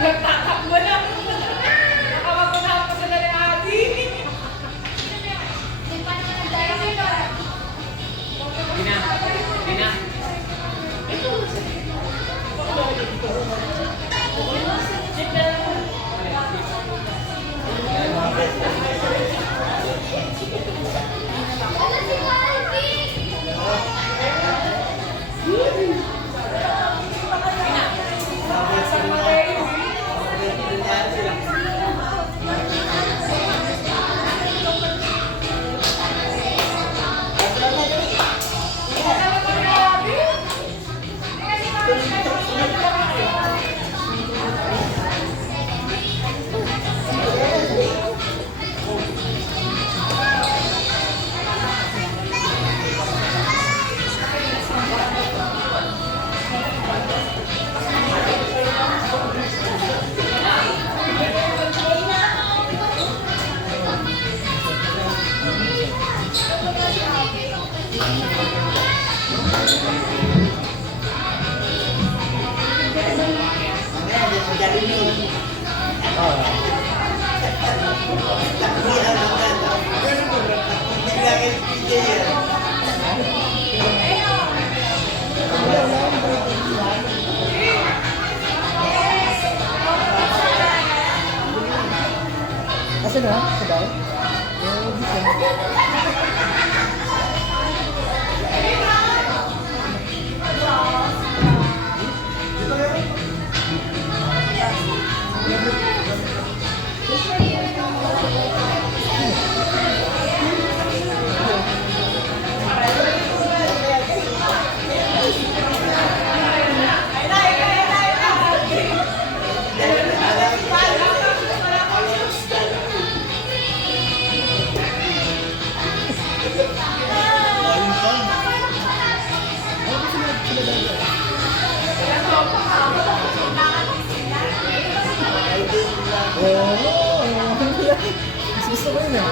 Nagtatakbo na. Nakawag ko sila ni Ate. Dina. Kasi na, sabay? Oo, gusto ko yun eh.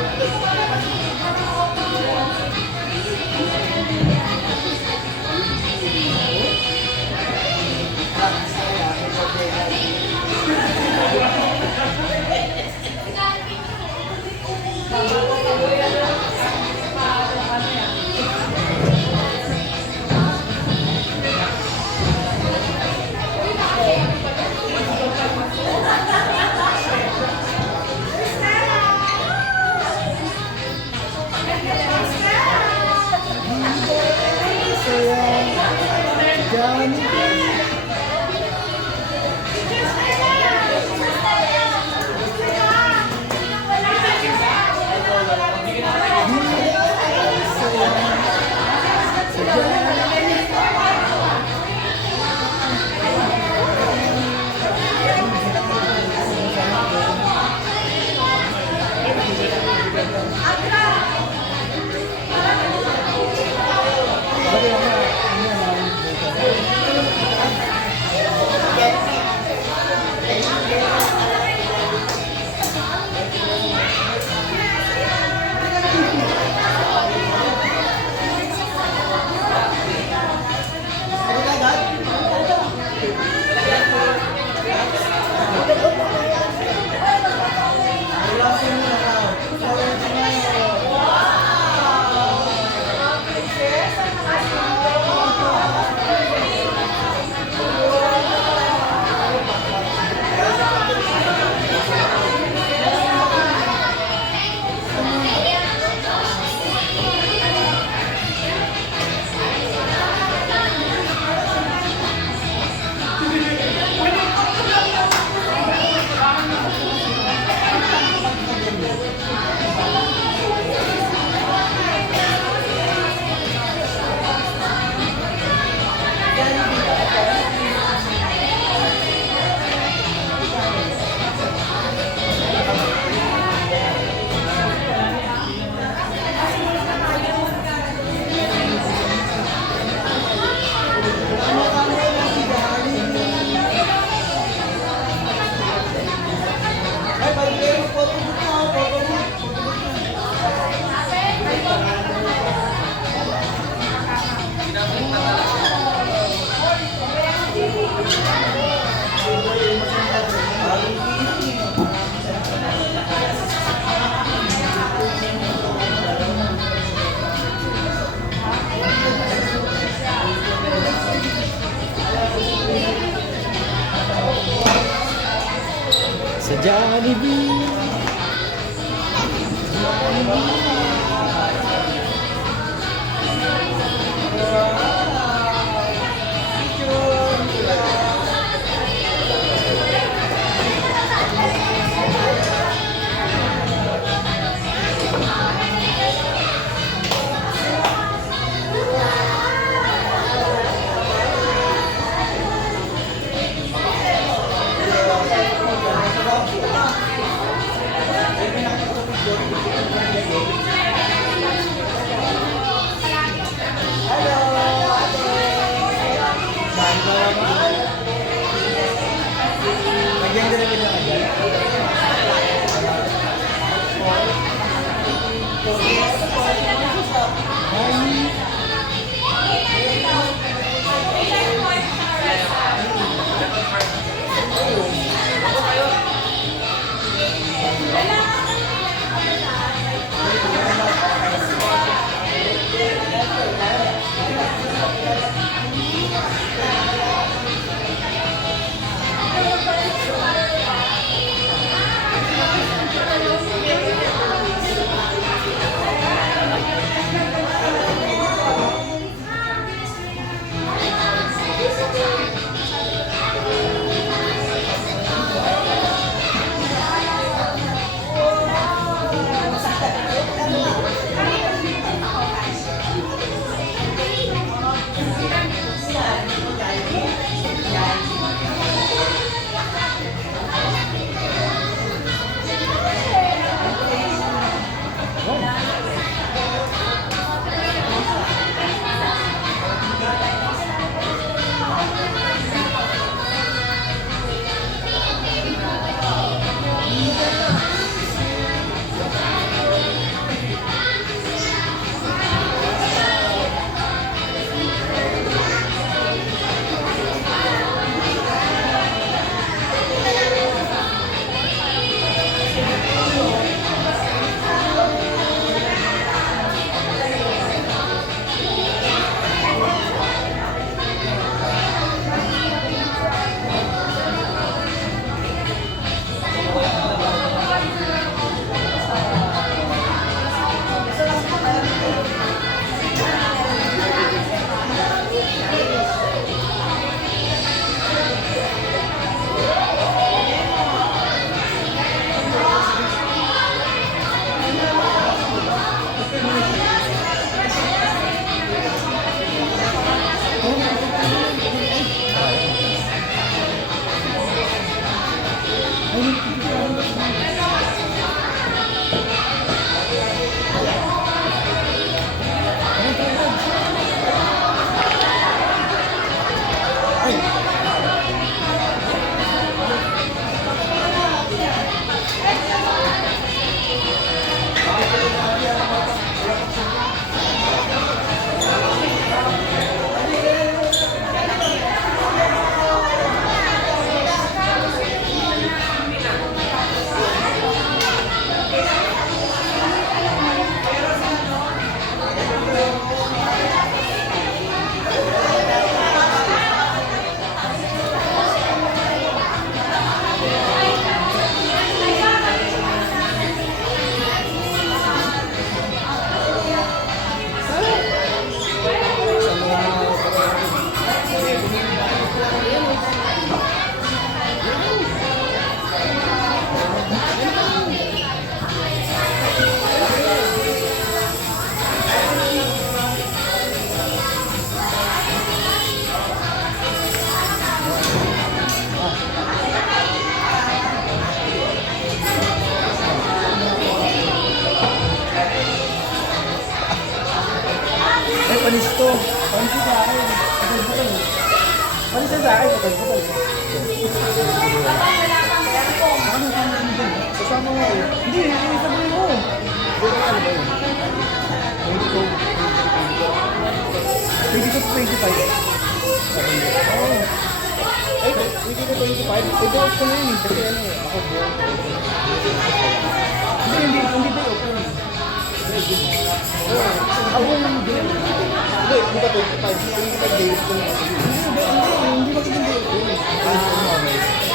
Sa Jollibee. sa akin, patay. Kasama mo eh. Hindi, sabihin mo. Ano ba yun? 22 to 25. Oo. Ay, 22 to 25. I-go-off ko na yun. Kasi ano eh, ako buwan. Hindi ba open? Ako yung day. Hindi ba 25 days ko na. Hindi ba hindi open?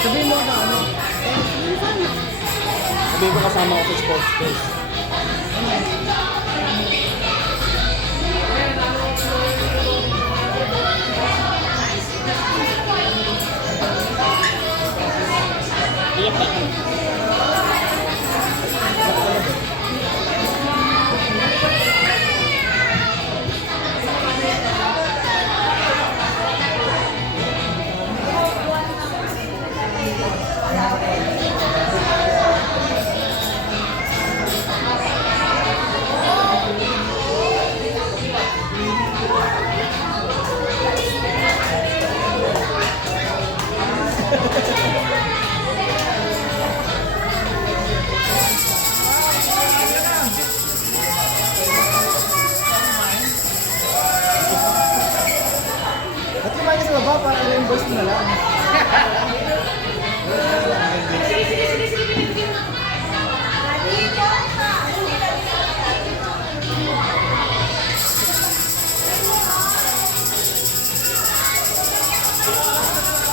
Sabihin mo na ano. Sabihin mo kasama ko sa sports space. Ba't kumain ka sa baba para i-reimburse mo na lang?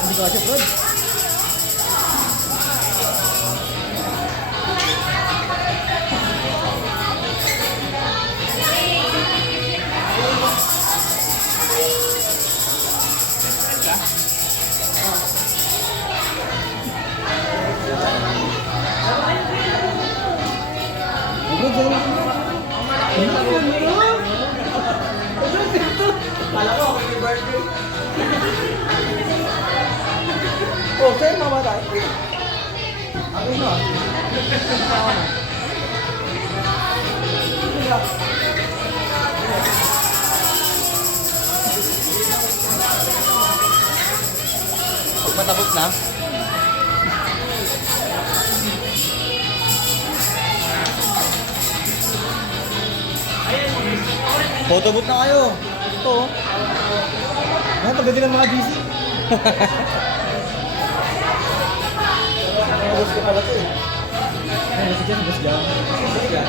Hindi ka siya, Fred. Kala ko, happy birthday. Oh, sa'yo mga bata. Ako na. Pag matapos na, photobooth na kayo. Ito. Ano, tagadi ng mga busy. Gusto ko pala ito eh. Ano si Jen? Gusto dyan. Gusto dyan.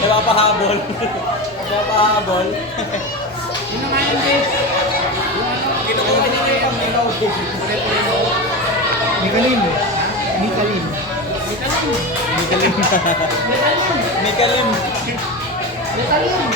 Napapahabol. Napapahabol. Yun naman yun, Dave. Kinukuha niya yung Mikalim. Mikalim. Mikalim. Mikalim. Mikalim.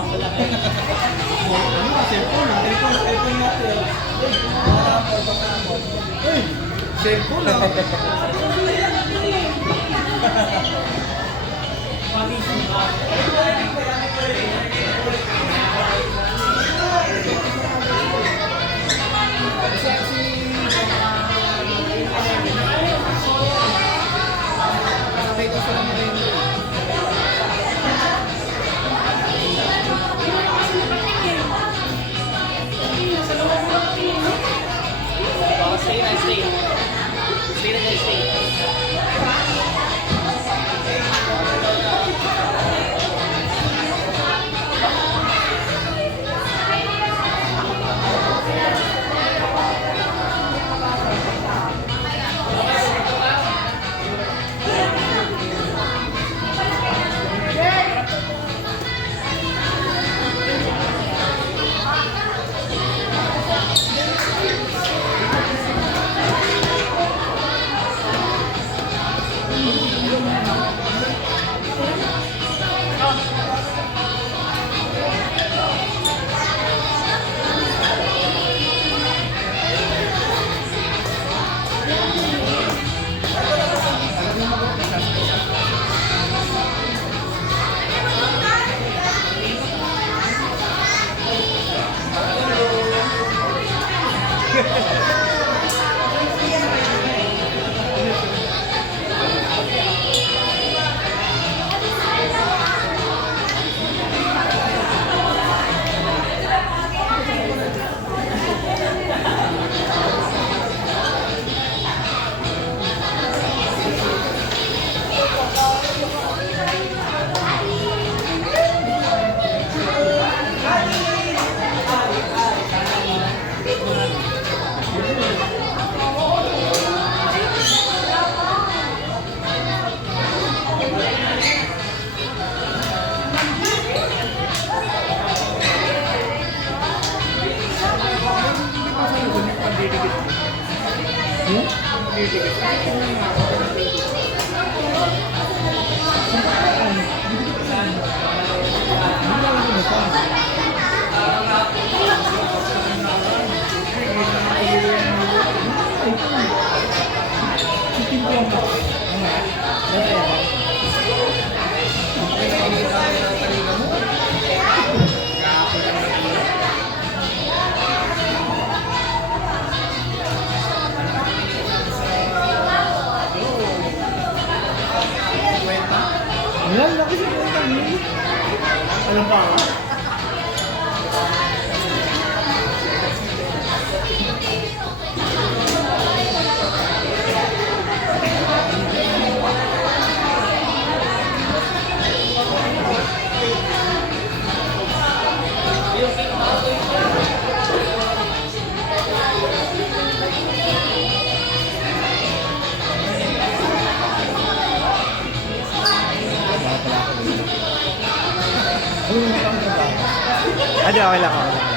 Ano ka, cellphone? iPhone natin. Ay, cellphone ah. Sabay ko sila mo rin. Stay na, stay. Stay na, stay. Alam, laki sa kwenta niyo. Alam pa ako. Adi, okay lang ako.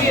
Uy,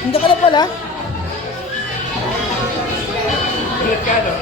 hindi ka na pala. Ulit ka, no?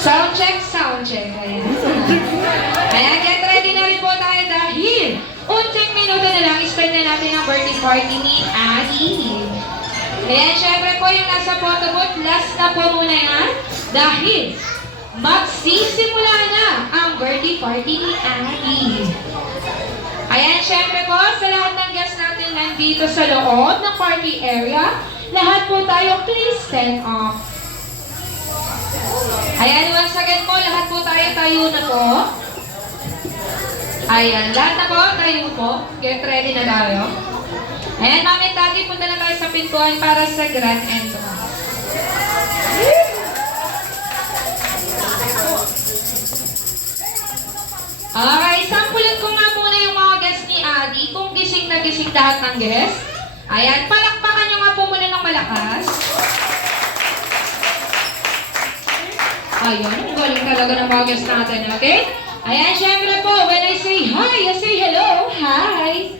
Sound check, sound check. Ayan. Ayan, get ready na rin po tayo dahil unting minuto na lang, start na natin ang birthday party ni Annie. Ayan, syempre po yung nasa photo booth, last na po muna yan dahil magsisimula na ang birthday party ni Annie. Ayan, syempre po, sa lahat ng guests natin nandito sa loob ng party area, lahat po tayo please stand up. Ayan, once again po, lahat po tayo na po. Ayan, lahat na po, tayo po. Get ready na tayo. Ayan, Mami at Daddy, punta na tayo sa pintuan para sa grand entrance. Okay, sampulan ko nga muna yung mga guests ni Adi, kung gising na gising lahat ng guests. Ayan, palakpakan nyo nga po muna ng malakas. Ayun, ang galing talaga ng mga guests natin, okay? Ayan, syempre po, when I say hi, I say hello. Hi!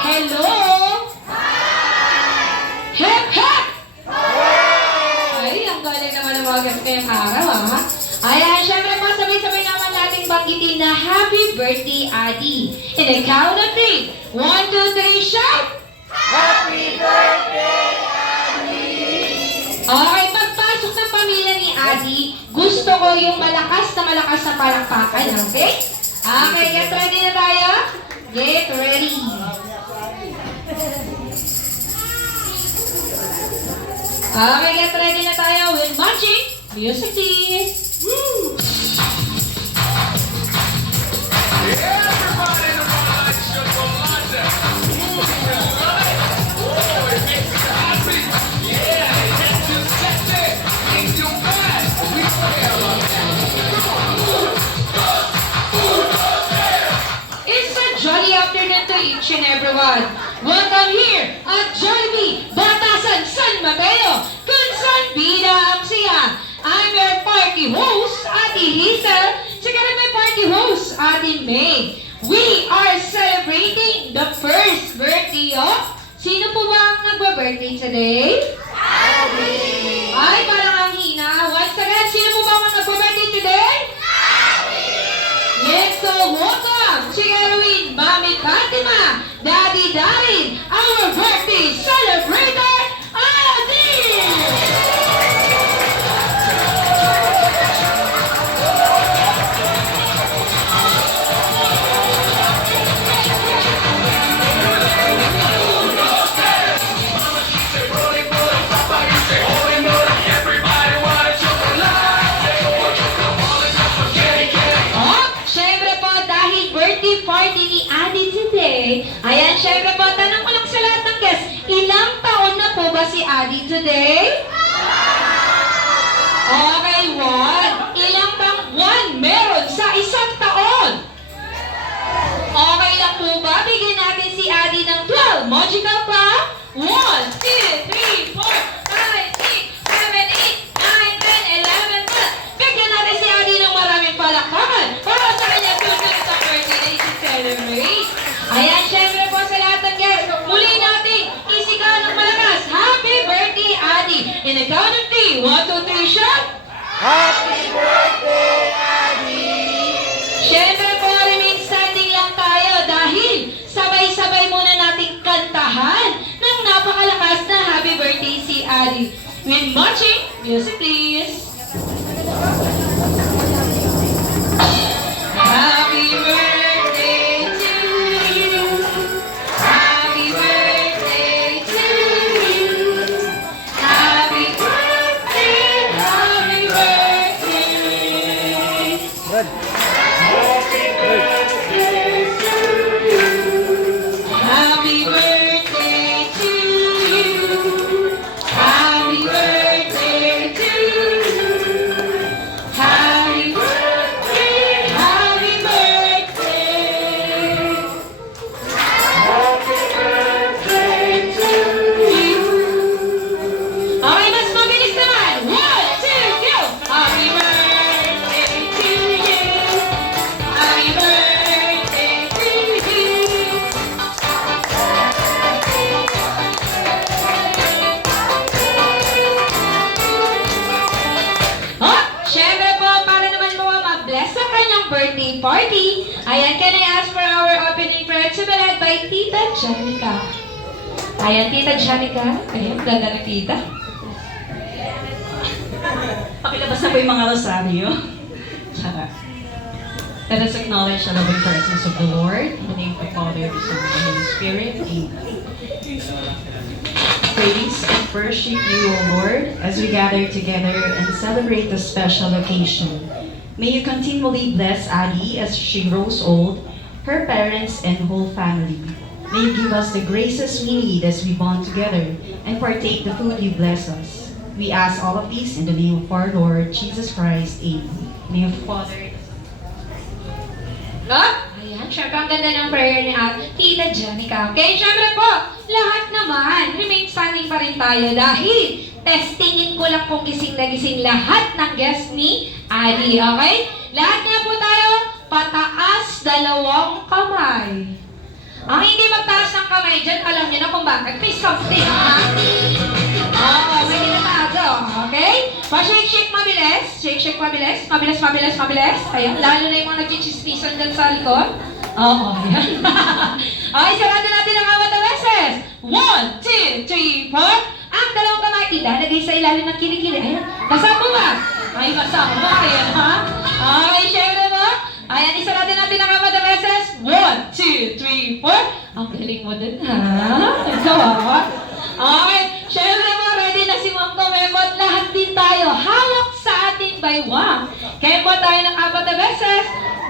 Hello! Hi! Hep, hep! Ay, ang galing naman ng mga guests ngayong araw, ha? Ayan, syempre po, sabay-sabay naman nating banggitin na happy birthday, Adi. In the count of 3, 1, 2, 3, shout! Happy birthday! Okay, pagpasok ng pamilya ni Adi, gusto ko yung malakas na palakpakan, okay? Okay, get ready na tayo? Get ready! Okay, get ready na tayo with marching music, please! Woo! Everybody in the right, show from London. Moving with light. Oh, it makes me happy. Yeah, it gets you sexy. Makes you mad. We feel It's a jolly afternoon to each and everyone. Welcome here at Jollibee, Batasan, San Mateo, kung saan bida ang siya. I'm your party host, Ate Lisa. Sika rin may party host, Ate May. we are celebrating the first birthday of... Sino po ba ang nagba-birthday today? Ay, parang ang hina. Once again, sino po ba ang nagba-birthday today? Yes, so welcome, Chigarwin, Mami Fatima, Daddy Darin, our birthday celebrator, Adi! Party ni Adi today. Ayan, syempre po, tanong ko lang sa lahat ng guests, ilang taon na po ba si Adi today? Okay, one. Ilang taon? One meron sa isang taon. Okay lang po ba? Bigyan natin si Adi ng 12. Magical pa? 1, 2, 3, 4, 5, 6, 7, 8, 9, 10, 11, 12. Bigyan natin si Adi ng maraming palakpakan para sa kanyang susunod na birthday celebrate. Ayan, syempre po sa lahat ng guests, muli natin isigaw ng malakas. Happy birthday, Adi! In the count of 3, 1, 2, 3, shout! Happy birthday, Adi! Syempre po, remain standing lang tayo dahil sabay-sabay muna nating kantahan ng napakalakas na happy birthday si Adi. With marching music, please! Happy birthday to you. Happy birthday to you. Happy birthday, happy birthday. Good. Happy birthday to you. Happy birthday to you. Happy birthday, happy birthday. Happy birthday to you. Okay, mas mabilis naman. 1, 2, go! Happy birthday to you. Happy birthday to you. Oh, syempre po, para naman po mag-bless sa kanyang birthday party, ayan, can I ask for our opening prayer to be led by Tita Janica? Ayan, Tita Janica. Ayan, ganda na Tita. Pakilabas na po yung mga rosaryo. Charot. Let us acknowledge the loving presence of the Lord. In the name of the Father, the Son, and the Holy Spirit. Amen. Praise and worship you, O Lord, as we gather together and celebrate this special occasion. May you continually bless Adi as she grows old, her parents, and whole family. May you give us the graces we need as we bond together and partake the food you bless us. We ask all of these in the name of our Lord Jesus Christ. Amen. In the name of the Father. Ayan, syempre ang ganda ng prayer ni Tita Janica. Okay, syempre po, lahat naman, remain standing pa rin tayo dahil testingin ko lang kung gising na gising lahat ng guests ni Adi, okay? Lahat nga po tayo, pataas 2 kamay. Ang hindi magtaas ng kamay dyan, alam niyo na kung bakit. May something, ha? Oo, may tinatago, okay? Pa-shake-shake mabilis. Shake-shake mabilis. Mabilis, mabilis, mabilis. Ayan, lalo na yung mga nag-chismisan dyan sa likod. Oo, ayan. Okay, sarado natin ang apat na beses. 1, 2, 3, 4. Ang 2 kamay, ilalagay sa ilalim ng kilikili. Ayan, kasama ba? Ay, kasama. Ayan, ha? Okay, syempre mo. Ayan, isarado natin ang apat na beses. 1, 2, 3, 4. Ang galing mo dun, ha? Ikaw, ha? Okay, syempre mo, ready na si Ma'am Kumembot. Lahat din tayo, hawak sa ating baywang. Kembot tayo ng 4 na beses.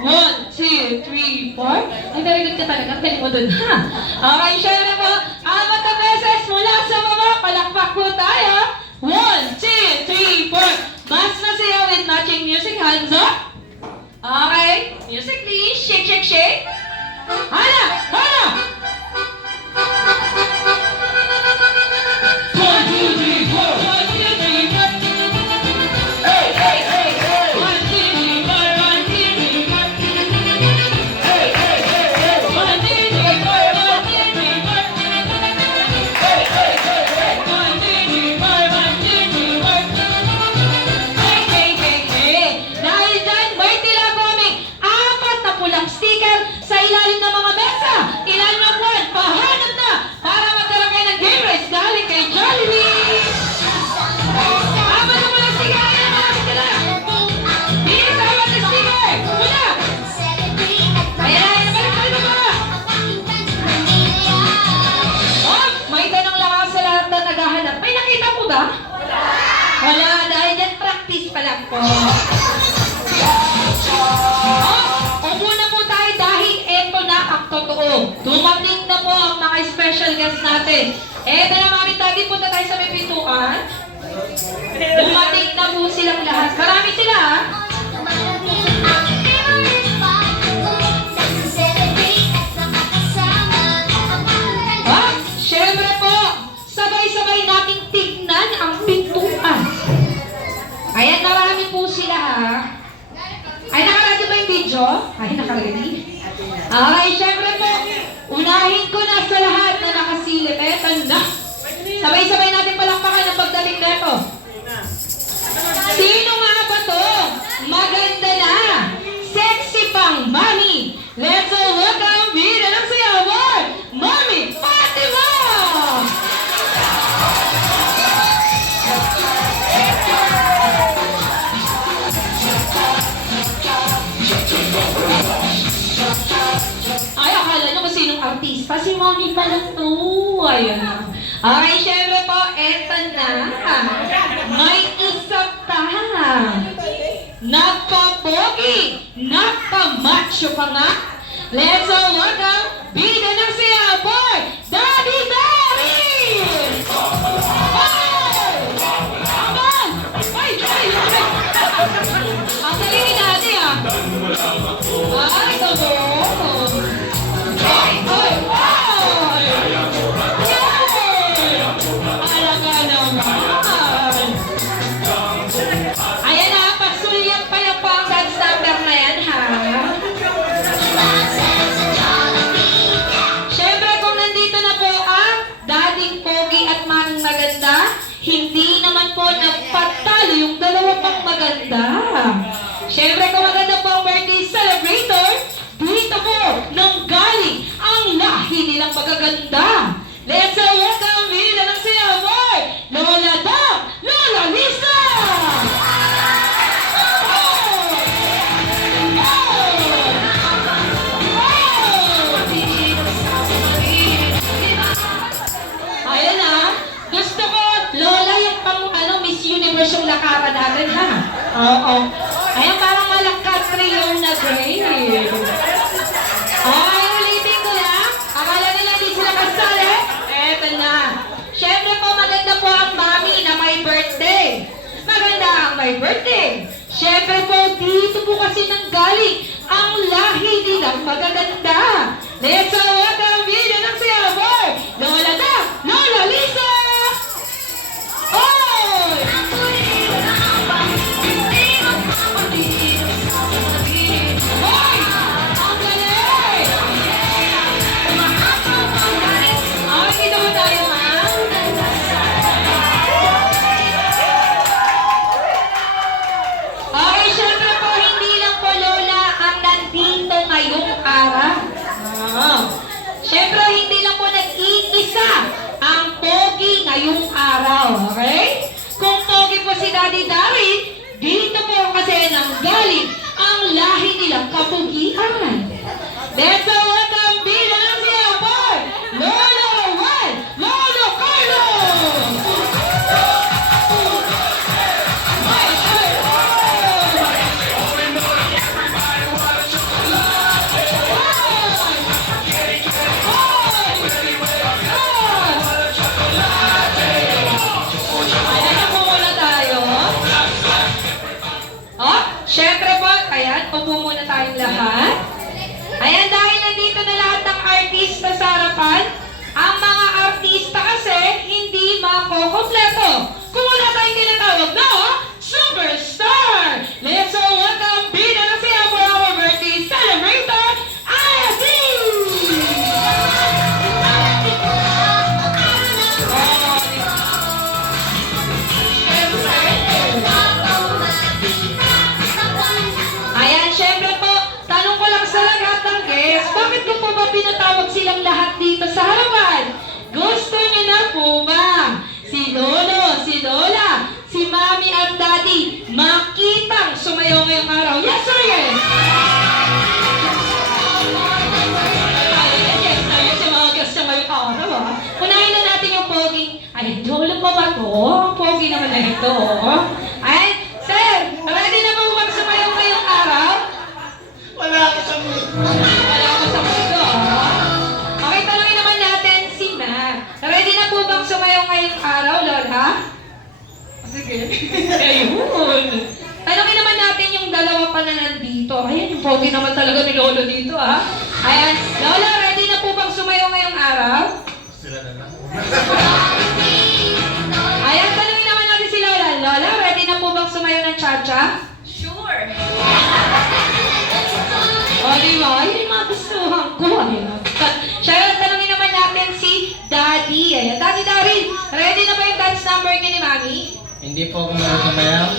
1, 2, 3, 4. Ay, very good ka talaga. Ang galing mo dun, ha? Okay, syempre mo, 4 na beses mula sa baba. Palakpak po tayo. 1, 2, 3, 4. Mas masaya with matching music. Hands up. Okay, music please. Shake, shake, shake. Hala! Hala! 1, 2, 3, 4. 1, 2, 3, 4. Hey, hey, hey, hey. 1, 2, 3, 4. 1, 2, 3, 4. Hey, hey, hey. Dumating na po ang mga special guest natin. Eto na Mami Daddy, punta tayo sa may pintuan. Dumating na po silang lahat. Marami sila ha. Siyempre po, sabay-sabay nating tignan ang pintuan. Ayan, marami po sila ha. Ay, nakalagay ba yung video? Ay, nakalagay. Ay, siyempre po, unahin ko na sa lahat na nakasilip. Eto na. Sabay-sabay natin palakpakan ang pagdating neto. Sino nga ba to? Maganda na. Sexy pang Mami. Let's all welcome Bida ng Sayawan, Mami Fatima! Ay, akala nyo kung sinong artista. Si Mami pa lang to. Ayan na. Okay, syempre po, eto na. May isa pa. Nagpa-pogi, nagpa-macho pa nga. Let's all welcome Bida ng Sayawan, Daddy Daddy! Ay! Aman! Ay! Ang galing ni Daddy ah! Ay, tabo! Ay! Ay! Ay! Yay! Alaga naman! Ayan na, pasulyap pa yung pang dance number na yan ha! Siyempre kung nandito na po ang Dading Pogi at Manang Maganda, hindi naman po nagpatalo yung dalawa pang maganda. Siyempre kung maganda po ang birthday celebrator, dito po nang galing ang lahi nilang magaganda. Let's all welcome Bida ng Sayawan, Lola Dam, Lola Lisa! Ayan na, gusto ko, Lola, yung pang Miss Universe yung lakaran natin, ha? Oo. Ayan, parang malangkat crayon na grade. Ay, ulitin ko lang. Akala nila di sila kasali. Eto na. Siyempre po, maganda po ang Mami na may birthday. Maganda ang may birthday. Siyempre po, dito po kasi nanggaling ang lahi nilang magaganda. Let's all welcome Bida ng Sayawan, Lola Da, Lola Lisa! Oy! Hoy! Ang galing! Okay, dito mo tayo, ma'am. Okay, syempre po, hindi lang po Lola ang nandito ngayong araw. Syempre, hindi lang po nag-iisa ang Pogi ngayong araw, okay? Kung Pogi po si Daddy Dari, dito po kasi nanggaling ang lahi nilang kapugian. Let's all welcome Bida ng Sayawan, Lolo Juan, Lolo Carlo! Ay, ay, ayan na po muna tayo. Oh, syempre po, ayan, upo muna tayong lahat. Ayan, dahil nandito na lahat ng artista sa harapan, ang mga artista kasi hindi makokompleto. Kung wala tayong tinatawag na, superstar! Let's all welcome Bida na siya for our birthday celebrator, Ati! Ayan, syempre po, tanong ko lang sa lahat ng guests, bakit ko po ba pinatawag silang lahat dito sa harapan? Gusto niyo na po ba si Lolo, si Lola, si Mami at Daddy makitang sumayaw ngayong araw? Yes or yes? Ayan, yes na yes, yung mga guests na ngayong araw ha. Unahin na natin yung Pogi. Ay, Lolo pa ba to? Ang Pogi naman na ito. Ay, sir, ready na ba magsumayaw ngayong araw? Wala ka sa mood. Wala ko sa mundo, ha? Ayun. Tanungin naman natin yung dalawa pa na nandito. Ayan, yung pogi naman talaga ni Lolo dito, ha? Ayan, Lola, ready na po bang sumayaw ngayong araw? Sila na lang. Ayan, tanungin naman natin si Lola. Lola, ready na po bang sumayaw ng cha-cha? Sure! O, di ba? Yun yung mga gustuhan ko. Ayan. Siya, tanungin naman natin si Daddy. Ayan, Daddy Darin, ready na ba yung dance number niyo ni Mami? Hindi po ako marusumayaw.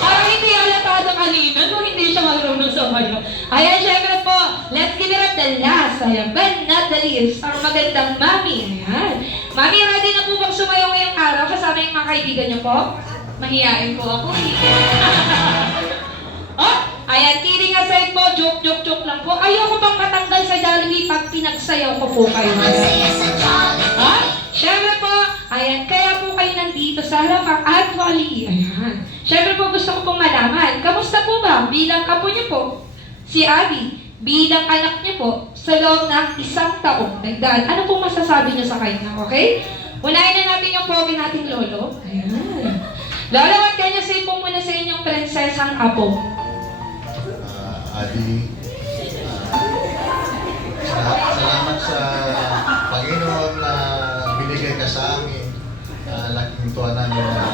Parang hindi halatado kanina nung hindi siya marunong sumayaw. Ayan, syempre po, let's give it up the last. Ayan, but not the least, ang magandang Mami. Ayan. Mami, ready na po bang sumayaw ngayong araw kasama yung mga kaibigan niyo po? Mahihain po ako. Oh, ayan, kidding aside po, joke lang po. Ayoko bang matanggal sa Jollibee pag pinagsayaw ko po kayo. Ha? Siyempre po, ayan, kaya po kayo nandito sa harapan actually. Ayan. Siyempre po gusto ko pong malaman, kamusta po ba bilang apo niyo po? Si Abby, bilang anak niyo po, sa loob ng 1 taong nagdaan. Ano pong masasabi niyo sa kanya, okay? Unahin na natin yung pogi nating lolo. Ayan. Lola, what can you say po muna sa inyong prinsesang apo? Adi, salamat sa Panginoon na binigay ka sa amin. Laking tuwa namin na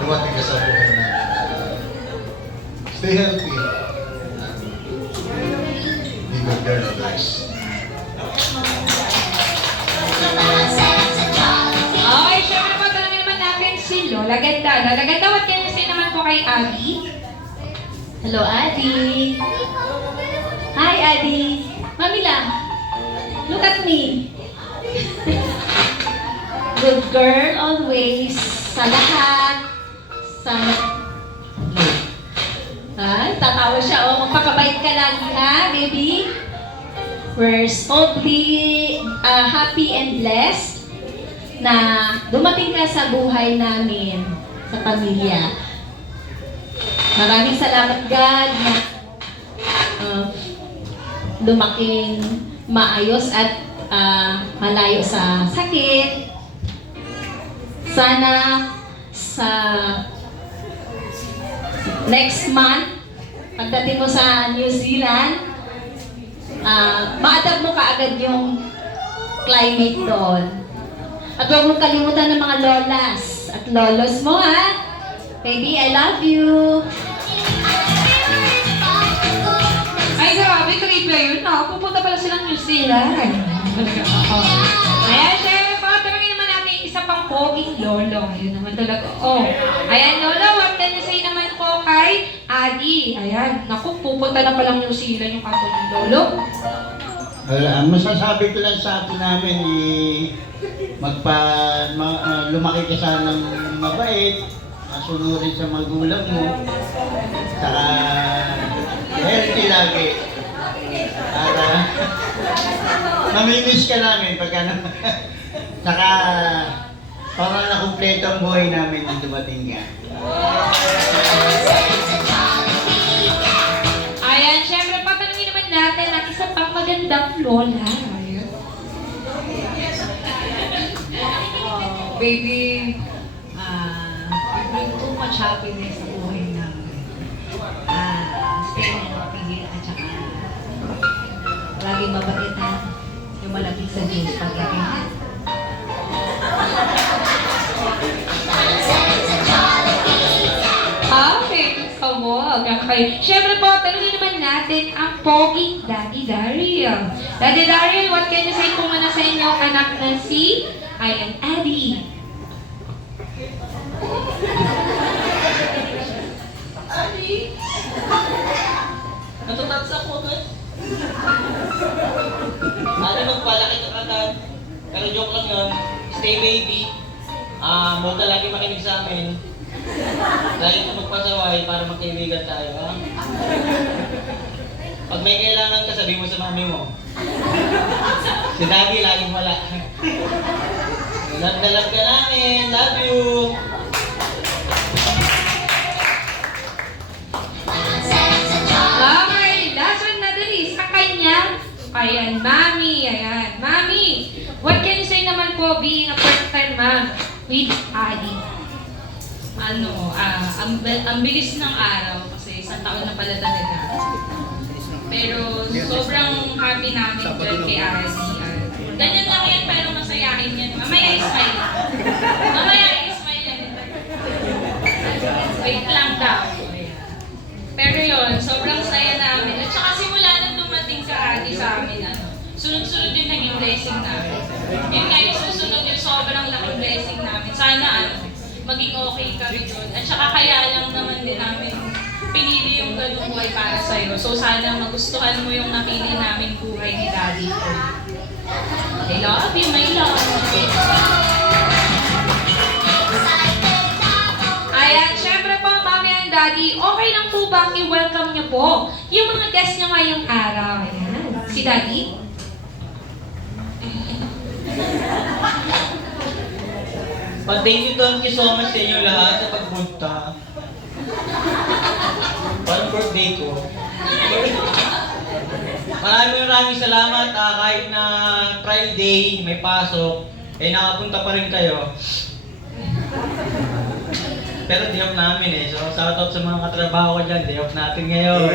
dumating ka sa buhay namin. Stay healthy. Be good girl always. Okay, syempre po, tanongin naman natin si Lola Ganda. Lola Ganda, what can you say naman po kay Abby? Hello, Adi! Hi, Adi! Mamila! Look at me! Good girl always, sa lahat, sa... Ha? Tatawa siya, oh. Magpakabait ka lagi, ha, baby? We're totally happy and blessed na dumating ka sa buhay namin, sa pamilya. Maraming salamat, God, na lumaking maayos at malayo sa sakit. Sana sa next month, pagdating mo sa New Zealand, ma-adapt mo kaagad yung climate doon. At huwag mong kalimutan ng mga lolas at lolos mo, ha? Baby, I love you! Ay, grabe, creepy yun. Pupunta pala silang New Zealand. Ayan, syempre po, tanongin naman natin yung isa pang poging lolo. Ayun naman talaga. Oh, ayan, lolo, what can you say naman po kay Adi? Ayan, naku, pupunta na palang New Zealand yung apo ng lolo. Ang masasabi ko lang sa atin namin, lumaki ka sanang mabait, masunurin sa magulang mo, saka healthy lagi. Para mamimiss ka namin pagka saka parang nakumpleto ang buhay namin nang dumating ka. Ayan, syempre, patanungin naman natin ang isa pang magandang lola. Ayan. Baby, we bring too much happiness sa buhay namin. Stay healthy at saka laging mabait, ha? Yung malapit sa Diyos pagdating. Okay, kawag. Okay. Siyempre po, tanungin naman natin ang poging Daddy Daryl. Daddy Daryl, what can you say po muna sa inyo anak na si ayan, Abby? Natutats ako agad. Ano magpalaki ka agad. Pero joke lang yun. Stay baby. Huwag ka lagi makinig sa amin. Lagi ka magpasaway para magkaibigan tayo, ha? Pag may kailangan ka, sabi mo sa mami mo. Si Daddy laging wala. Love ka namin. Love you. Okay, last but not the least, ang kanyang, ayan, Mami, ayan. Mami, what can you say naman po being a first-time mom? with Adi? Ang bilis ng araw kasi isang taon na pala talaga. Pero sobrang happy namin dyan kay Adi. Ganyan lang yan pero masayahin yan. Mamaya ismile. Mamaya ismile yan. Wait lang daw. Ayan. Pero yun, sobrang saya namin. At saka simula nang dumating ka Adi sa amin, sunod-sunod yung naging blessing namin. Yun nga yung susunod yung sobrang laking blessing namin. Sana maging okay kami doon. At saka kaya lang naman din namin pinili yung ganung buhay para sa'yo. So sana magustuhan mo yung napili namin buhay ni Daddy ko. I love you, my love. Ayan, syempre po, Mami and Daddy, okay lang po bang i-welcome niyo po yung mga guests niyo ngayong araw? Ayan. Si Daddy? Thank you so much sa inyo lahat sa pagpunta. Parang birthday ko. Maraming salamat kahit na Friday, may pasok, nakapunta pa rin kayo. Pero day off namin So shoutout sa mga katrabaho ko dyan, day off natin ngayon.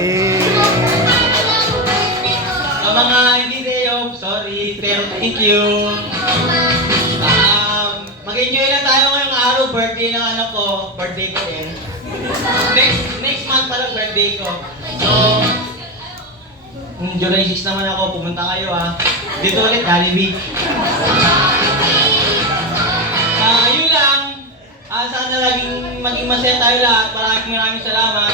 Sa mga hindi day off, sorry, pero thank you. Mag-enjoy lang tayo ngayong araw, birthday ng anak ko, birthday ko din. Next month pala birthday ko. So, July 6 naman ako, pumunta kayo Dito ulit, Jollibee. Yun lang. Sana maging masaya tayo lahat. Maraming salamat.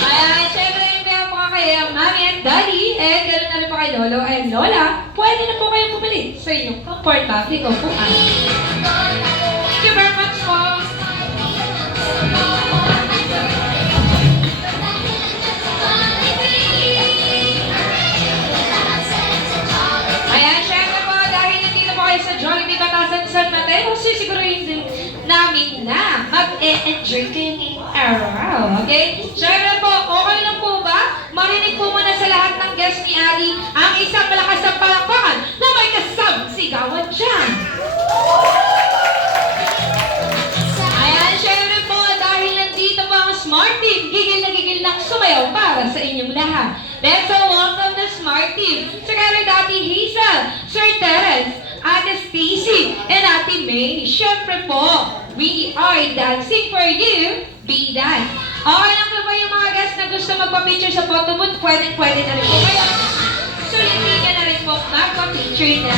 Ayan, syempre yun po kay Mami at Daddy, and ganoon na rin po kay Lolo and Lola. Pwede na po kayong bumalik sa inyong comfortable upuan. Thank you very much po. Ayan, syempre po, dahil nandito po kayo sa Jollibee Batasan San Mateo, sisigurahin din namin na mag-e-enjoy kayo ngayong araw. Okay? Syempre po, okay lang po ba? Marinig po muna sa lahat ng guests ni Ali ang isang malakas na palakpakan na may kasamang sigawan dyan. Ayan, syempre po, dahil nandito po ang Smart Team, gigil na sumayaw para sa inyong lahat. Let's all welcome the Smart Team. Together, Ate Hazel, Sir Terence, Ate Stacy, and Ate May. Syempre po, we are dancing for you. Be dance. Okay lang po ba yung mga guests na gusto magpa-picture sa photo booth? Pwede na rin po kayo. So, hindi ka na rin po magpa-picture na.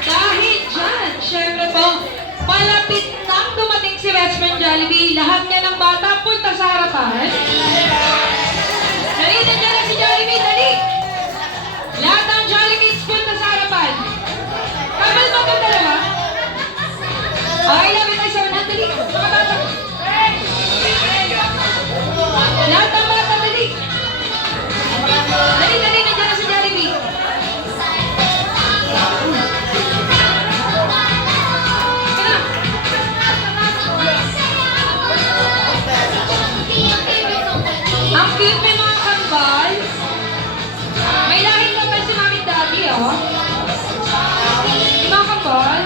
Dahil dyan, syempre po, palapit nang dumating si Best Friend Jollibee. Lahat niya ng bata punta sa harapan. Dali, nandiyan na si Jollibee, dali! Lahat ng Jollibees punta sa harapan. Kabal ba ito dalawa? Okay, lapit tayo sa unan, dali. Mga bata. Lahat ng bata, dali. Dali, dali, nandiyan na si Jollibee. Ang cute may mga kambal. May lahing kambal si Mami Daddy, oh. Yung mga kambal.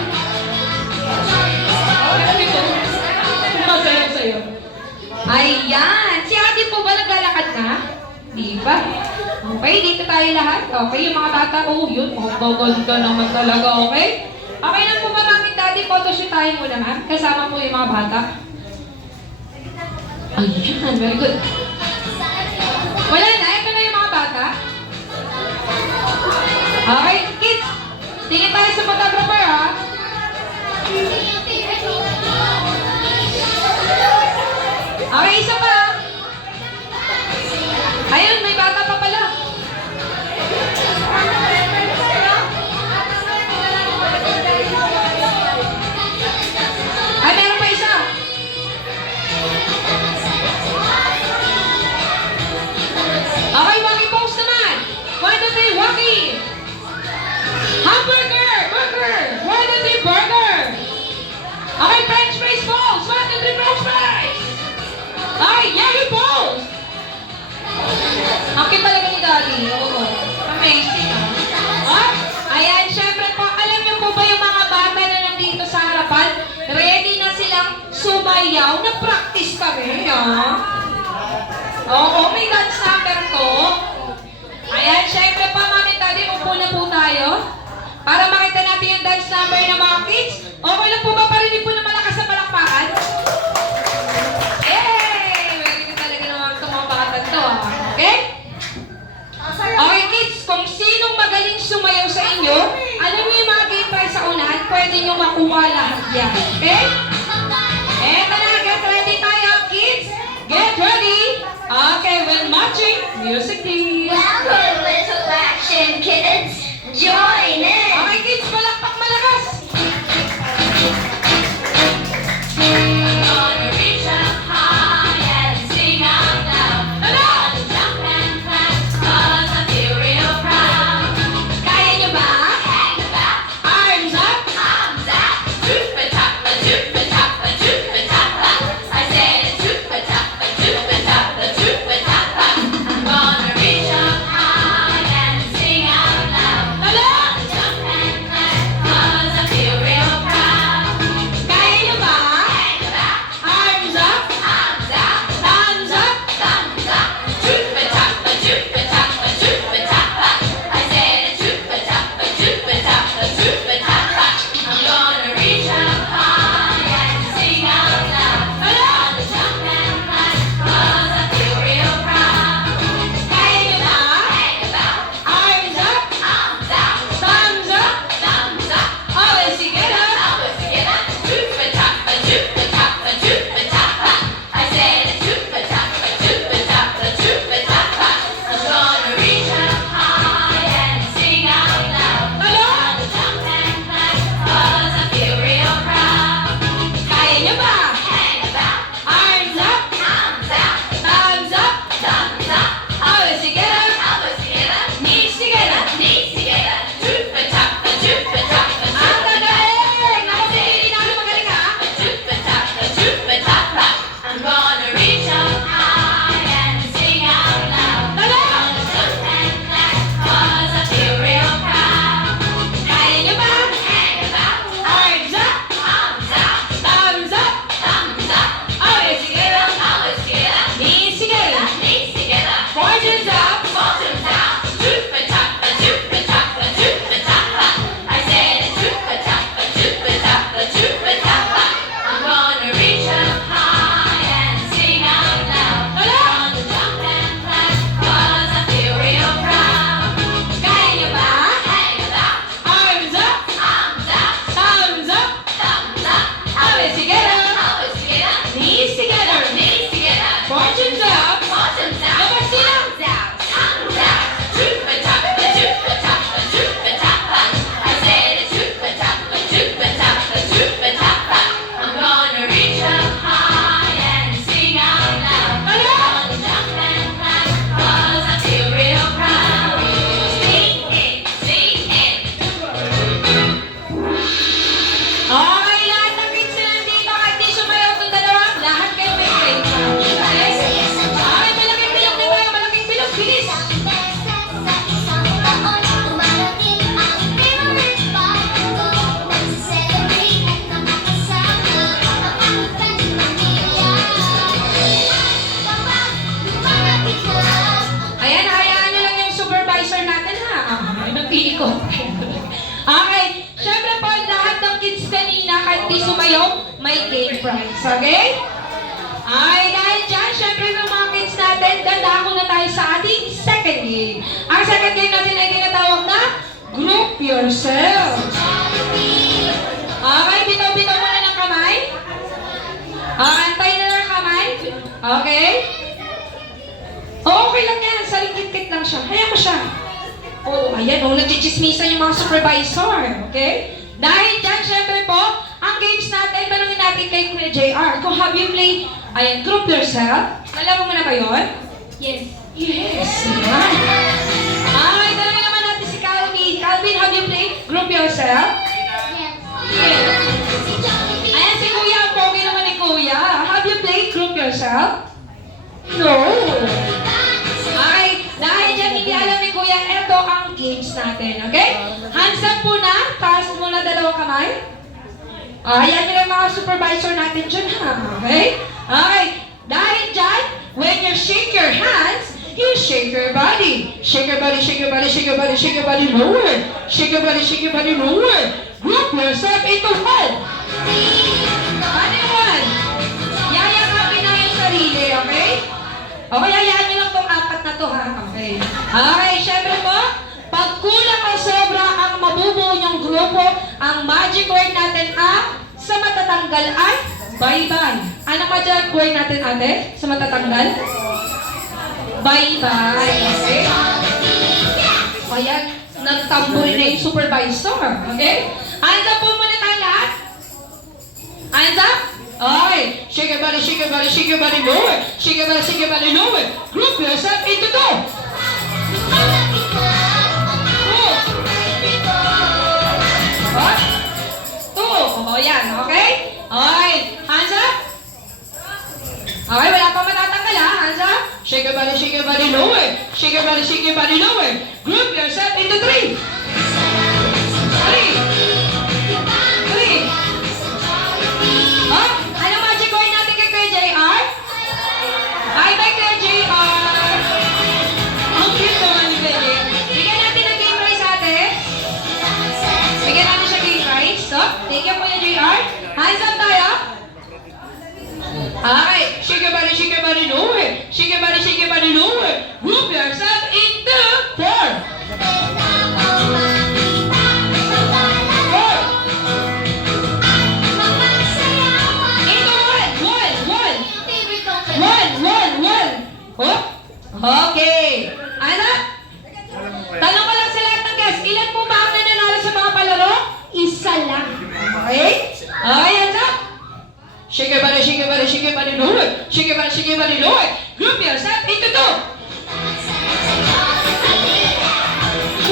Masaya sa'yo. Ayan. Si Ate po ba naglalakad na? Di ba? Okay, dito tayo lahat. Okay, yung mga bata. Oh, yun. Oh, gaganda naman talaga, okay? Okay na po ba, Mami Daddy? Photoshoot tayo muna, ma'am. Kasama po yung mga bata. Ayan, very good. Wala na, ito na yung mga bata. Okay, kids. Tingin tayo sa photographer, ha? Okay, isa pa. Ayun, may bata pa pala. Ay, meron pa isa. Okay, walkie pose naman. 1, 2, 3, walkie. Hamburger! Burger! 1, 2, 3, burger! Okay, french fries pose! 1, 2, 3, french fries! Okay, yellow pose! Ang cute talaga ni Daddy. Oo. Amazing, ah. Ah, ayan, syempre po, alam niyo po ba yung mga bata na nandito sa harapan? Ready na silang sumayaw. Na-practice kami, ah. Oo, may dance number to. Ayan, syempre pa, Mami Daddy, upo na po tayo. Para makita natin yung dance number ng mga kids. Okay lang po ba parinig po na malakas na palakpakan? Yay! Very good talaga naman itong mga bata to, ah. Okay? Okay, kids, kung sinong magaling sumayaw sa inyo, alam niyo yung mga game prize sa unahan, pwede nyo makuha lahat yan. Okay? Eto na, get ready tayo, kids. Get ready. Okay, when marching, music please. Welcome, little action kids. Join in. Okay, kids, palakpak malakas. Gonna reach up high and sing out loud. Gonna jump and clap 'cause I feel real proud. Kaya nyo ba? Hang about, Arms up. arms out. Toop-a-toppa, toop-a-toppa, toop-a-toppa. I said toop-a-toppa, toop-a-toppa, toop-a-toppa. I'm gonna reach up high Iikot. Okay. Siyempre po, lahat ng kids kanina, kahit di sumayaw, may game prize. Okay? Ay, dahil dyan, syempre ng mga kids natin, dadako na tayo sa ating second game. Ang second game natin ay tinatawag na Group Yourself. Okay, bitaw-bitaw muna ng kamay. Antay na ng kamay. Okay? Okay lang yan, saling-kit-kit lang siya. Hayaan mo siya. Oh, ayan, nagchichismisan yung mga supervisor. Okay? Dahil dyan, syempre po, ang games natin, tanungin natin kay Kuya JR, kung have you played, ayan, Group Yourself? Alam mo na ba yun? Yes. Yes. Yan. Ay, tanungin naman natin si Calvin. Calvin, have you played Group Yourself? Yes. Ayan, si Kuya, ang pogi naman ni Kuya. Have you played Group Yourself? No. Okay, dahil dyan hindi alam ni Kuya, eto ang games natin, okay? Hands up muna, taas muna dalawang kamay. Ayan nyo yung mga supervisor natin dyan, ha? Okay? Okay, dahil dyan, when you shake your hands, you shake your body. Shake your body, shake your body, shake your body, shake your body lower. Shake your body lower. Group yourself into one. Paano yung one? Yayakapin na yung sarili, okay? Okay, hayaan nyo lang itong apat na to, ha? Okay. Okay, syempre po, pag kulang o sobra ang mabubuo niyong grupo, ang magic word natin sa matatanggal ay bye-bye. Anong magic word natin, ate? Sa matatanggal? Bye-bye. Okay? Ayan, nagtambol na yung supervisor. Okay? Hands up po muna tayo lahat. Hands up. Okay. Shake your body, shake your body, shake your body lower. Shake your body lower. Group yourself into two. What? Two. O, yan. Okay? Okay. Hands up. Okay, wala pa matatanggal ha. Hands up. Shake your body lower. Shake your body lower. Group yourself into three. Three. Oh, ano magic word natin kay Kuya JR? Bye-bye, Kuya JR. Ang cute naman ni Kuya JR. Bigyan natin ng game prize ate. Bigyan natin siya game prize. So, thank you, Kuya JR. Hands up tayo. Okay, shake your body lower. Shake your body lower. Group yourself into four. One. Oh, okay. Ano? Tanong ko lang sa lahat ng guys, ilan po ba ang nananalo sa mga palaro? Isa lang. Okay? Okay, hands up. Shake your body lower. Shake your body lower. Group yourself into two.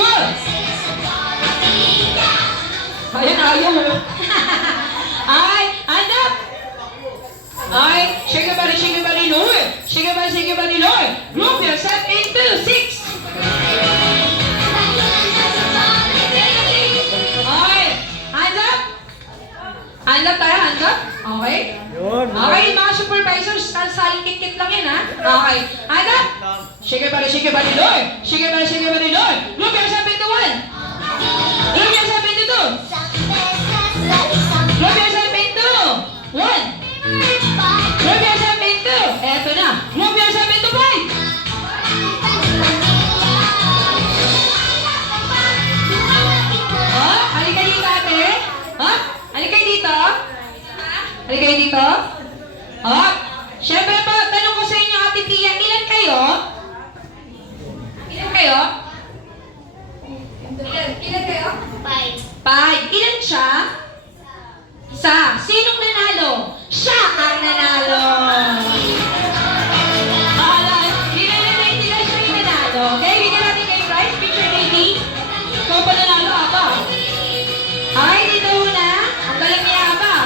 One. Ayan, ayaw mo. Okay, hands up. Okay, shake your body lower. Shake your body lower. Group yourself into six. Okay, hands up. Hands up tayo, hands up. Okay? Okay, mga supervisors, saling kit-kit lang yan, ha? Okay, hands up. Shake your body lower. Shake your body lower. Group yourself into one. Group yourself into two. Group yourself into one. Group yourself into, eto na, group yourself into five. Oh, halika dito ate. Oh, halika dito. Halika dito. Oh, syempre po, tanong ko sa inyo ate Pia, ilan kayo? Ilan kayo? Ilan kayo? Five. Ilan siya? Isa. Sinong nanalo? Siya ang nanalo. Hindi na siya yung nanalo. Okay, bigyan natin kayo prize. Picture lady. Ikaw pa nanalo, aba. Okay, dito muna. Ang galing niya, aba.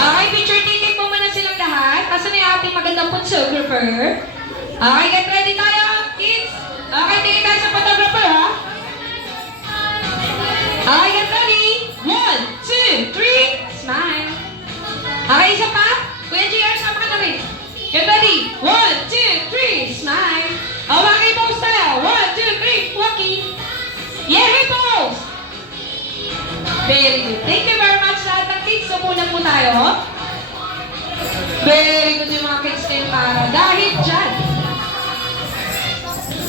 Okay, picture taking po muna silang lahat. Asan na yung ating magandang photographer? Okay, get ready tayo, kids. Okay, tingin tayo sa photographer, ha? Okay, get ready. 1, 2, 3, smile. Okay, isa pa. Kuya JR, sama ka na rin. Get ready. 1, 2, 3, smile. Okay, pose tayo. 1, 2, 3, Very good. Thank you very much lahat ng kids. So, muna po tayo. Very good yung mga kids ngayong araw. Dahil dyan.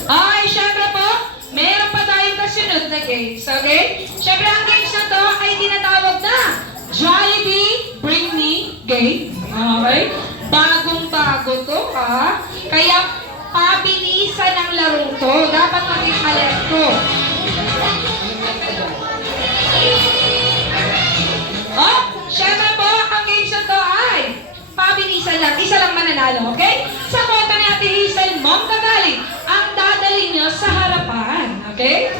Ay, syempre po, meron pa tayong kasunod na games. Okay? Syempre, ang games na to ay tinatawag na Jollibee Bring Me Game. Okay? Bagong-bago to, ha? Kaya, pabilisan ang larong to. Dapat maging alert to. Oh, syempre po, ang games na to ay pabilisan lang. Isa lang mananalo, okay? Sa kota ni Ate Hazel Montagaling, ang dadalhin nyo sa harapan, okay?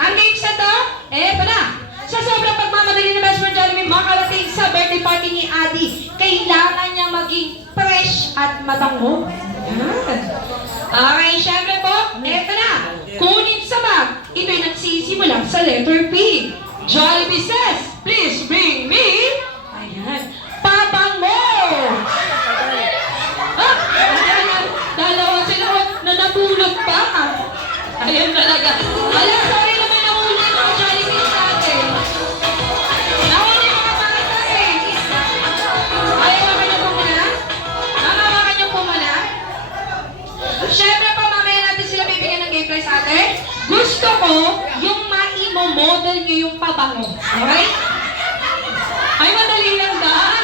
Ang games na to, eto na. Sa sobrang pagmamadali ng Best Friend Jollibee, makarating sa birthday party ni Adi, kailangan niya maging fresh at matango. Yan. Okay, syempre po, eto na. Kunin sa bag. Ito'y nagsisimula sa letter P. Jollibee says, please bring me. Ayan. Pabango! Ah! Ayan, dalawa sila na nabulot pa. Ayan talaga. Alam, sorry naman nahuli yung mga Jollibee sa atin. Nahuli yung mga bata eh. Ayaw naman niyo po muna? Nakawakan niyo po muna? Siyempre pa, mamaya natin sila bibigyan ng game prize sa atin. Gusto ko yung maimo-model niyo yung pabango. Okay? Ay, madali lang ba?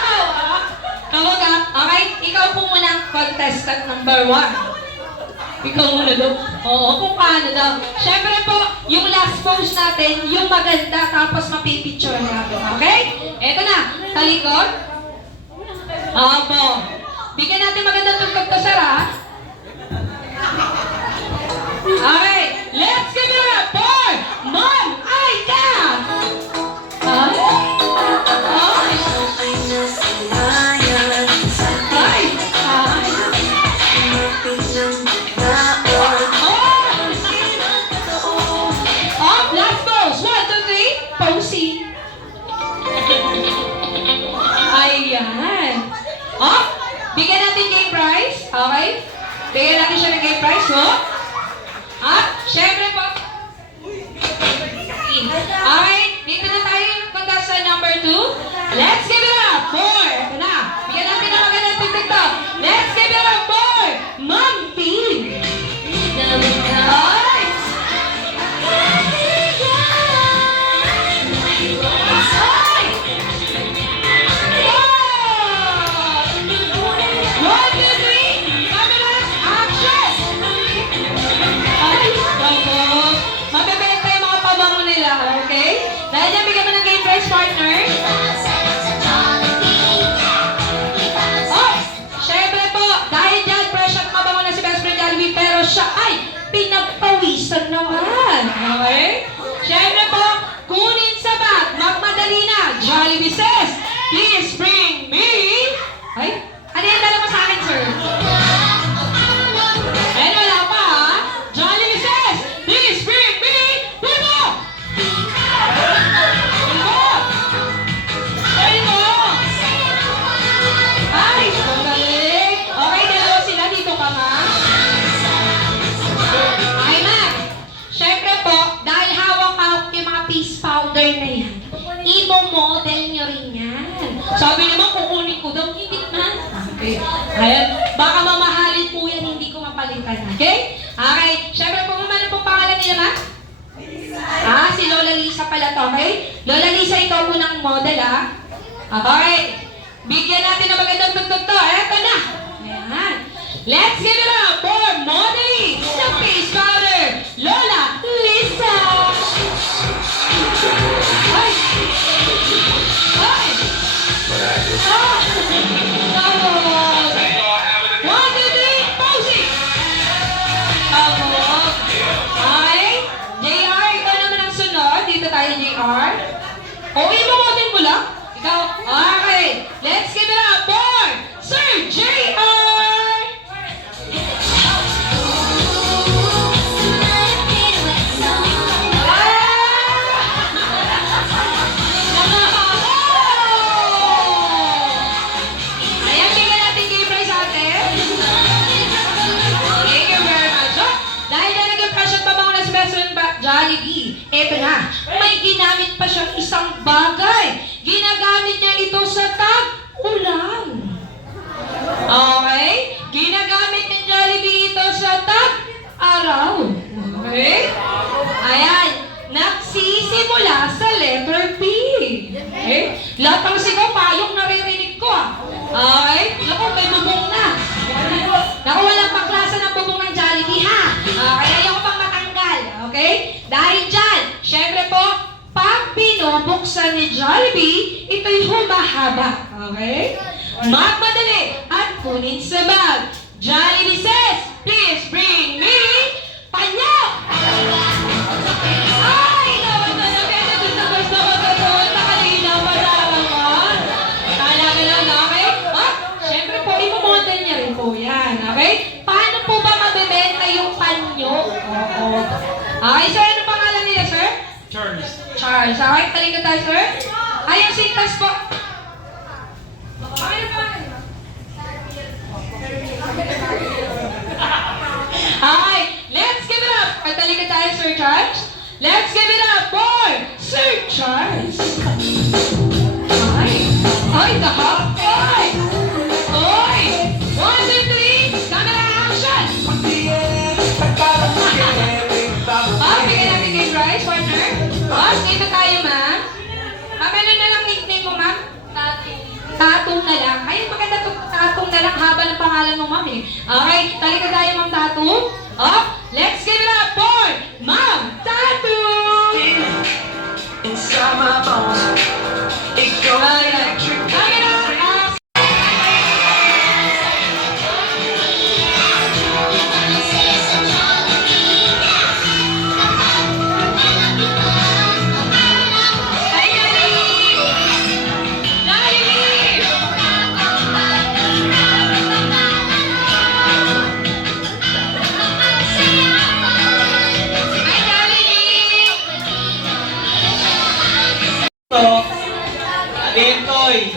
Kamag ha? Okay? Ikaw po muna ang contestant number 1. Ikaw muna daw. Oo, kung paano daw. Siyempre po, yung last pose natin, yung maganda, tapos mapipicture natin. Okay? Eto na. Talikod. Opo. Bigyan natin magandang tugtog to, sir, ha? Okay. Let's give it up for Mom Aida! Ay! Last pose. 1, 2, 3. Posing. Ayan. Bigyan natin game prize. Okay? Bigyan natin siya ng game prize. Syempre po. Okay. Dito na tayo. Contestant number 2. Let's give it up for. Ito na. Bigyan natin ng magandang tigtok. Let's give it up for Mom P. Alright. Partner. Oh, syempre po, dahil dyan, fresh at mabango na si Best Friend Jollibee, pero siya ay pinagpawisan naman. Okay? Syempre po, kunin sa bag, magmadali na. Jollibee says, please bring me. Ay, ano yung dala mo sa akin, sir? Ayun, wala pa, ha? Jollibee says, please bring me. Puno! Ay, magaling. Okay, dalawa sila. Dito ka nga. Ay, Mac. Siyempre po, dahil hawak-hawak yung mga peace powder na yan, i-model nyo rin yan. Sabi naman, kukunin ko daw. Hindi na. Okay. Ayan. Baka mamahalin po yan, hindi ko mapalitan. Okay? Okay. Siyempre po, ano pong pangalan nila, Mac? Si Lola Lisa pala to, okay? Lola Lisa, ikaw po ng model, ha? Okay. Bigyan natin ng magandang tugtog to. Eto na. Ayan. Let's give it up for modeling sa face powder, Lola Lisa. Ay. Ay. Tawag. 1, 2, 3, posing. Tawag. Ay. JR, ikaw naman ang sunod. Dito tayo, JR. Okay, mo-model mo lang. Ikaw. Okay. Let's give it up for Sir JR. Jollibee. Eto na, may ginamit pa siyang isang bagay. Ginagamit niya ito sa tag-ulan. Okay? Ginagamit ni Jollibee ito sa tag-araw. Okay? Ayan. Nagsisimula sa letter P. Okay? Lahat ng sigaw, payong naririnig ko. Okay? Naku, may bubong na. Naku, walang paklasa ng bubong ng Jollibee, ha? Okay, ayaw ko pang matanggal. Okay? Dahil dyan, syempre po, pag binubuksan ni Jollibee, ito'y humahaba. Okay? Magmadali at kunin sa bag. Jollibee says, please bring me panyo! Ay, naman na kaya gusto ko sa doon. Nakalina pa sa alaman. Talaga lang, okay? Ah, syempre po, imomodel niya rin po yan. Okay? Paano po ba mabebenta yung panyo? Oo. Okay, sir, ano pangalan nila, sir? Charles. Charles. Okay, talinga tayo, sir. Ay, yung sintas po. Okay na pa. Okay, let's give it up. Ay, talinga tayo, Sir Charles. Let's give it up for Sir Charles. Ay, the hot boy. Oy, 1, 2, 3, camera action. Bigyan natin kay Bryce, partner. Dito tayo, ma'am. Ma'am, ano na lang nickname mo, ma'am? Tatong na lang. Ay, maganda to. Tatong na lang. Haba ng pangalan mo, ma'am eh. Okay, talika tayo, ma'am Tatong. Let's give it up for Ma'am Tatong! Inside my bones, it goes electric. Adentoy.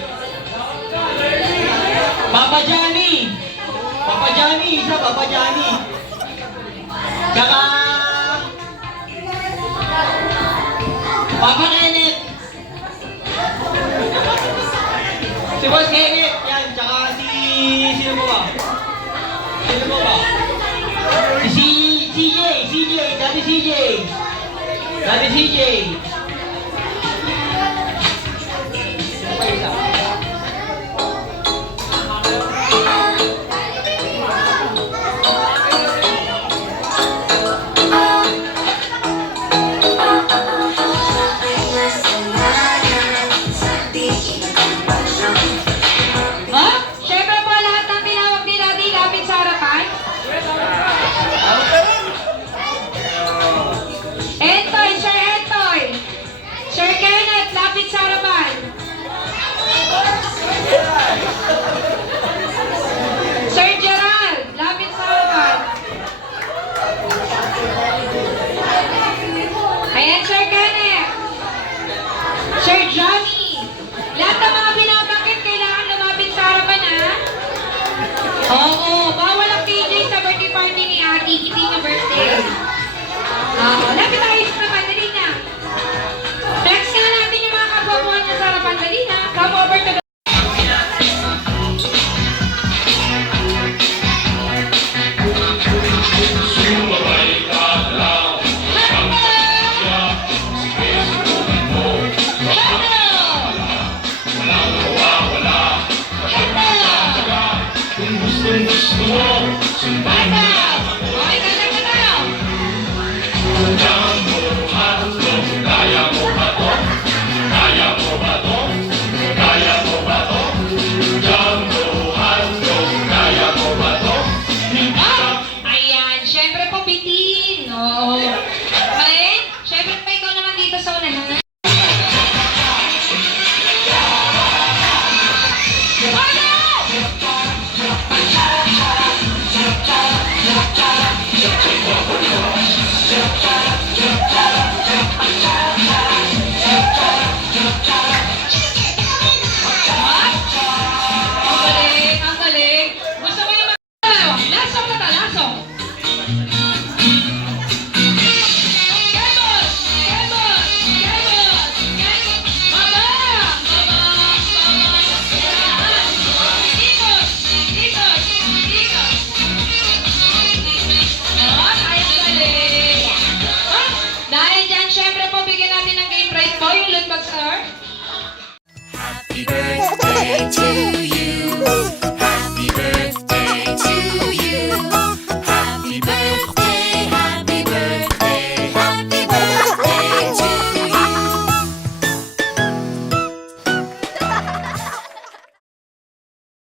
Papa Johnny. Papa Johnny, isa Papa Johnny. Tsaka Papa Kenneth. Si Boss Kenneth, yan. Tsaka sino po ba? Sino po ba? Si CJ, Daddy CJ. Daddy CJ. Syempre po lahat ng tinawag ni Daddy lapit sa harapan. Entoy, Sir Entoy. Stay tuned.